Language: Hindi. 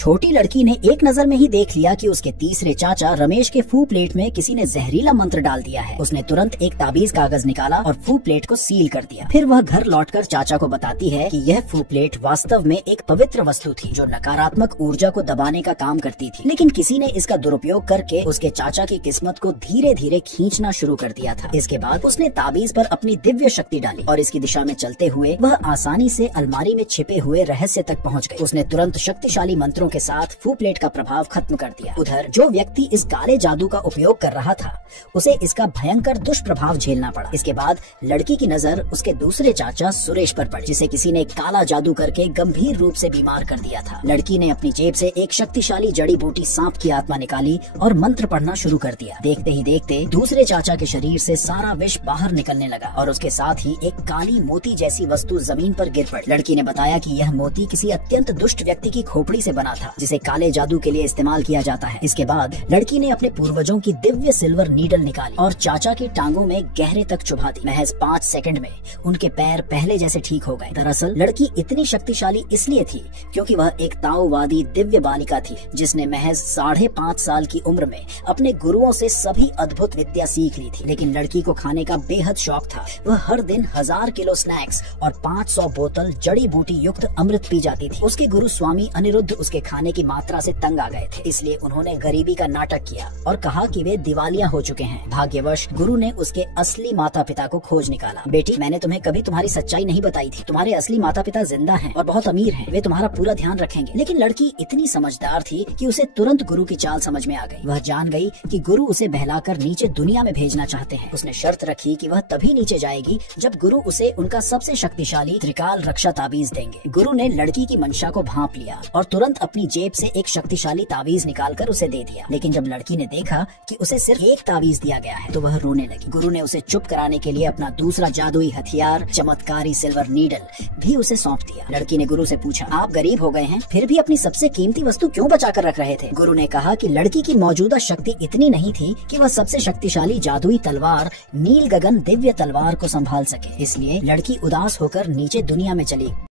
छोटी लड़की ने एक नजर में ही देख लिया कि उसके तीसरे चाचा रमेश के फू प्लेट में किसी ने जहरीला मंत्र डाल दिया है। उसने तुरंत एक ताबीज कागज निकाला और फू प्लेट को सील कर दिया। फिर वह घर लौटकर चाचा को बताती है कि यह फू प्लेट वास्तव में एक पवित्र वस्तु थी जो नकारात्मक ऊर्जा को दबाने का काम करती थी, लेकिन किसी ने इसका दुरुपयोग करके उसके चाचा की किस्मत को धीरे धीरे खींचना शुरू कर दिया था। इसके बाद उसने ताबीज पर अपनी दिव्य शक्ति डाली और इसकी दिशा में चलते हुए वह आसानी से अलमारी में छिपे हुए रहस्य तक पहुंच गई। उसने तुरंत शक्तिशाली मंत्रों के साथ फू प्लेट का प्रभाव खत्म कर दिया। उधर जो व्यक्ति इस काले जादू का उपयोग कर रहा था उसे इसका भयंकर दुष्प्रभाव झेलना पड़ा। इसके बाद लड़की की नजर उसके दूसरे चाचा सुरेश पर पड़ी, जिसे किसी ने काला जादू करके गंभीर रूप से बीमार कर दिया था। लड़की ने अपनी जेब से एक शक्तिशाली जड़ी बूटी सांप की आत्मा निकाली और मंत्र पढ़ना शुरू कर दिया। देखते ही देखते दूसरे चाचा के शरीर से सारा विष बाहर निकलने लगा और उसके साथ ही एक काली मोती जैसी वस्तु जमीन पर गिर पड़ी। लड़की ने बताया कि यह मोती किसी अत्यंत दुष्ट व्यक्ति की खोपड़ी से बना था, जिसे काले जादू के लिए इस्तेमाल किया जाता है। इसके बाद लड़की ने अपने पूर्वजों की दिव्य सिल्वर नीडल निकाली और चाचा की टांगों में गहरे तक चुभा दी। महज 5 सेकंड में उनके पैर पहले जैसे ठीक हो गए। दरअसल लड़की इतनी शक्तिशाली इसलिए थी क्योंकि वह एक ताओवादी दिव्य बालिका थी, जिसने महज 5.5 साल की उम्र में अपने गुरुओं से सभी अद्भुत विद्या सीख ली थी। लेकिन लड़की को खाने का बेहद शौक था। वह हर दिन 1000 किलो स्नैक्स और 500 बोतल जड़ी बूटी युक्त अमृत पी जाती थी। उसके गुरु स्वामी अनिरुद्ध उसके खाने की मात्रा से तंग आ गए थे, इसलिए उन्होंने गरीबी का नाटक किया और कहा कि वे दिवालिया हो चुके हैं। भाग्यवश गुरु ने उसके असली माता पिता को खोज निकाला। बेटी, मैंने तुम्हें कभी तुम्हारी सच्चाई नहीं बताई थी। तुम्हारे असली माता पिता जिंदा हैं और बहुत अमीर हैं। वे तुम्हारा पूरा ध्यान रखेंगे। लेकिन लड़की इतनी समझदार थी कि उसे तुरंत गुरु की चाल समझ में आ गई। वह जान गई कि गुरु उसे बहलाकर नीचे दुनिया में भेजना चाहते हैं। उसने शर्त रखी कि वह तभी नीचे जाएगी जब गुरु उसे उनका सबसे शक्तिशाली त्रिकाल रक्षा ताबीज देंगे। गुरु ने लड़की की मंशा को भांप लिया और तुरंत अपनी जेब से एक शक्तिशाली ताबीज निकालकर उसे दे दिया। लेकिन जब लड़की ने देखा कि उसे सिर्फ एक ताबीज दिया गया है तो वह रोने लगी। गुरु ने उसे चुप कराने के लिए अपना दूसरा जादुई हथियार, चमत्कारी सिल्वर नीडल भी उसे सौंप दिया। लड़की ने गुरु से पूछा, आप गरीब हो गए हैं, फिर भी अपनी सबसे कीमती वस्तु क्यों बचा कर रख रहे थे? गुरु ने कहा कि लड़की की मौजूदा शक्ति इतनी नहीं थी कि वह सबसे शक्तिशाली जादुई तलवार नील गगन दिव्य तलवार को संभाल सके, इसलिए लड़की उदास होकर नीचे दुनिया में चली।